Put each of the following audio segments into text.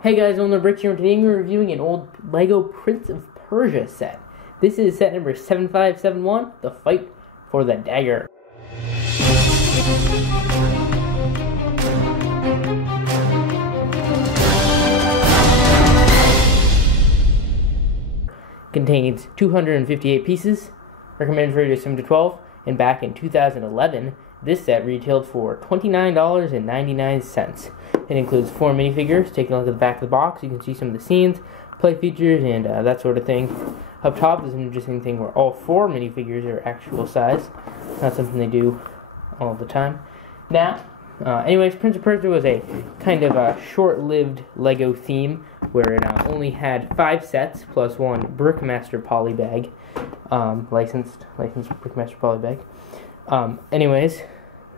Hey guys, I'm Brick here, and today we're reviewing an old LEGO Prince of Persia set. This is set number 7571, The Fight for the Dagger. Contains 258 pieces, recommended for ages 7 to 12, and back in 2011, this set retailed for $29.99. It includes 4 minifigures. Taking a look at the back of the box, you can see some of the scenes, play features, and that sort of thing. Up top is an interesting thing where all 4 minifigures are actual size. Not something they do all the time. Now, anyways, Prince of Persia was a kind of a short-lived LEGO theme where it only had 5 sets plus 1 Brickmaster poly bag, licensed Brickmaster poly bag. Anyways,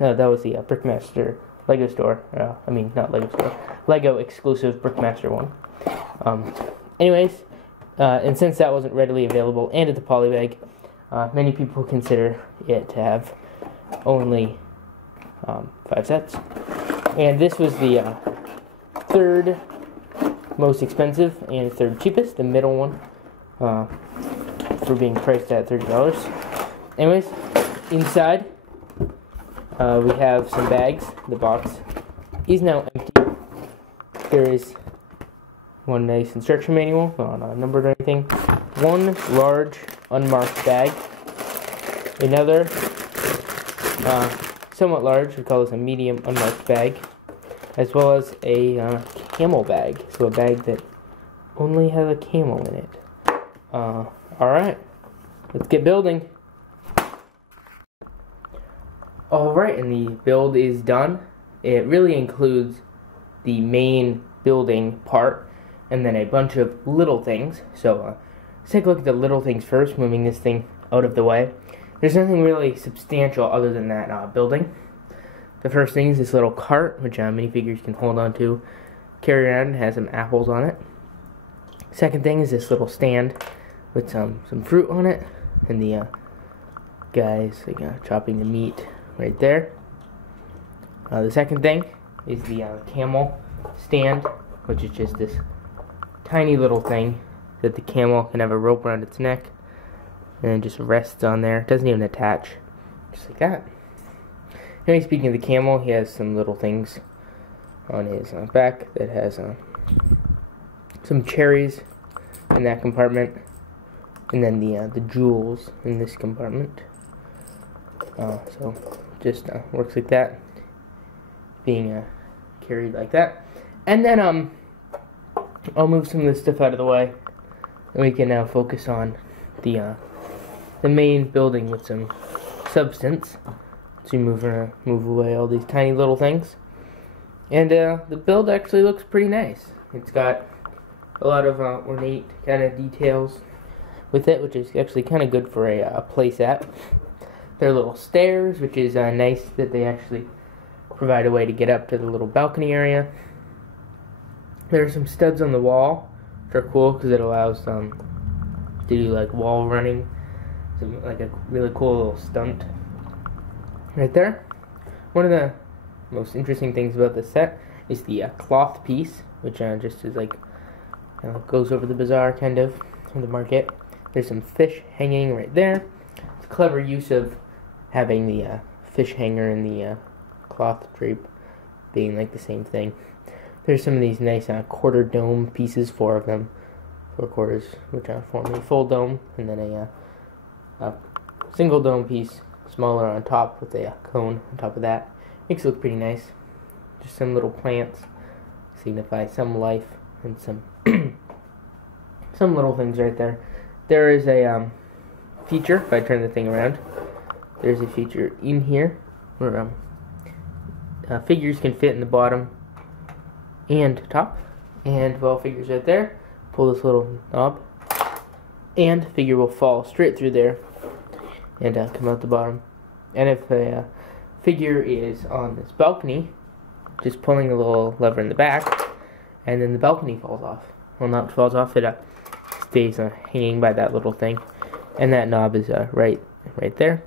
that was the Brickmaster LEGO store. Not LEGO store. LEGO exclusive Brickmaster one. Anyways, and since that wasn't readily available and it's a poly bag, many people consider it to have only 5 sets. And this was the third most expensive and third cheapest, the middle one, for being priced at $30. Anyways, inside we have some bags. The box is now empty. There is one nice instruction manual, not numbered or anything. One large unmarked bag. Another somewhat large, we call this a medium unmarked bag, as well as a camel bag. So a bag that only has a camel in it. Alright, let's get building. Alright, and the build is done. It really includes the main building part and then a bunch of little things. So let's take a look at the little things first, moving this thing out of the way. There's nothing really substantial other than that building. The first thing is this little cart, which minifigures can hold on to, carry around, and has some apples on it. Second thing is this little stand with some fruit on it, and the guys chopping the meat right there. The second thing is the camel stand, which is just this tiny little thing that the camel can have a rope around its neck and it just rests on there. It doesn't even attach, just like that. Anyway, speaking of the camel, he has some little things on his back that has some cherries in that compartment, and then the jewels in this compartment. So just works like that, being carried like that. And then I'll move some of this stuff out of the way, and we can now focus on the main building with some substance. So you move away all these tiny little things, and the build actually looks pretty nice. It's got a lot of ornate kind of details with it, which is actually kind of good for a play set. There are little stairs, which is nice that they actually provide a way to get up to the little balcony area. There are some studs on the wall, which are cool because it allows to do like wall running, like a really cool little stunt right there. One of the most interesting things about this set is the cloth piece, which just is like goes over the bazaar kind of in the market. There's some fish hanging right there. It's a clever use of having the fish hanger and the cloth drape being like the same thing. There's some of these nice quarter dome pieces, 4 of them, 4 quarters, which form a full dome, and then a single dome piece, smaller on top with a cone on top of that. Makes it look pretty nice. Just some little plants signify some life and some some little things right there. There is a feature, if I turn the thing around, there's a feature in here where figures can fit in the bottom and top, and while figures right there, pull this little knob, and figure will fall straight through there and come out the bottom. And if a figure is on this balcony, just pulling a little lever in the back, and then the balcony falls off. Well, not falls off, it stays hanging by that little thing, and that knob is right there.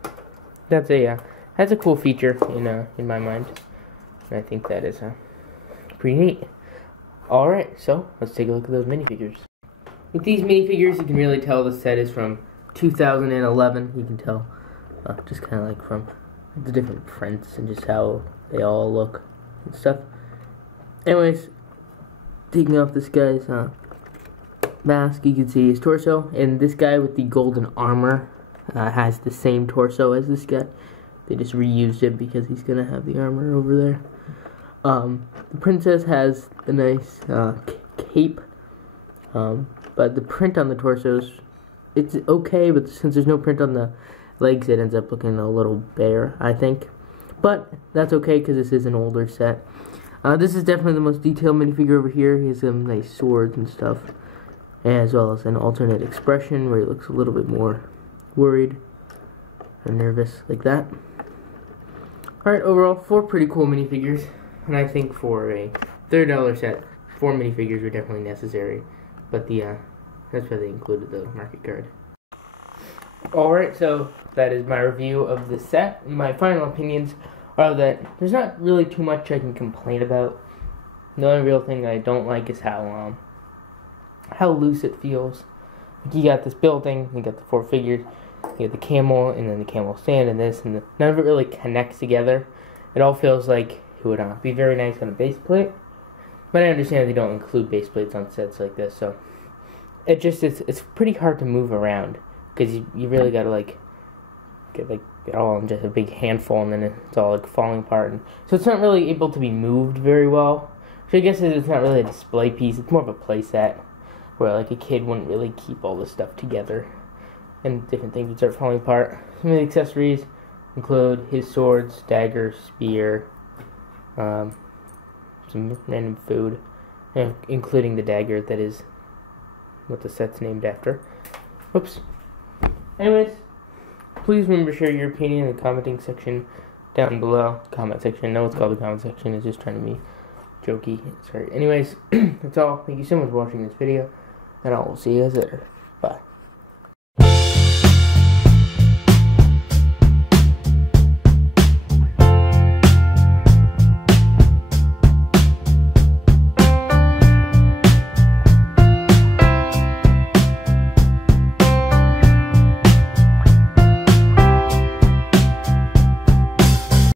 That's a cool feature in my mind, and I think that is pretty neat. Alright, so let's take a look at those minifigures. With these minifigures, you can really tell the set is from 2011. You can tell just kind of like from the different prints and just how they all look and stuff. Anyways, taking off this guy's mask, you can see his torso, and this guy with the golden armor has the same torso as this guy. They just reused it because he's gonna have the armor over there. The princess has the nice cape, but the print on the torsos, it's okay, but since there's no print on the legs, it ends up looking a little bare, I think. But that's okay because this is an older set. This is definitely the most detailed minifigure over here. He has some nice swords and stuff, as well as an alternate expression where he looks a little bit more worried or nervous, like that. Alright, overall, 4 pretty cool minifigures, and I think for a $30 set, 4 minifigures were definitely necessary, but that's why they included the market card. Alright, so that is my review of the set. My final opinions are that there's not really too much I can complain about. The only real thing I don't like is how loose it feels. Like you got this building, you got the 4 figures, you got the camel, and then the camel stand, and this, and none of it really connects together. It all feels like it would be very nice on a base plate, but I understand they don't include base plates on sets like this, so it's pretty hard to move around because you really gotta get it all in just a big handful, and then it's all falling apart, and so it's not really able to be moved very well. So I guess it's not really a display piece; it's more of a play set where a kid wouldn't really keep all this stuff together, and different things would start falling apart. Some of the accessories include his swords, dagger, spear, some random food, including the dagger that is what the set's named after. Oops. Anyways, please remember to share your opinion in the commenting section down below. Comment section. No, it's called the comment section. It's just trying to be jokey. Sorry. Anyways, that's all. Thank you so much for watching this video, and I will see you guys later. Bye.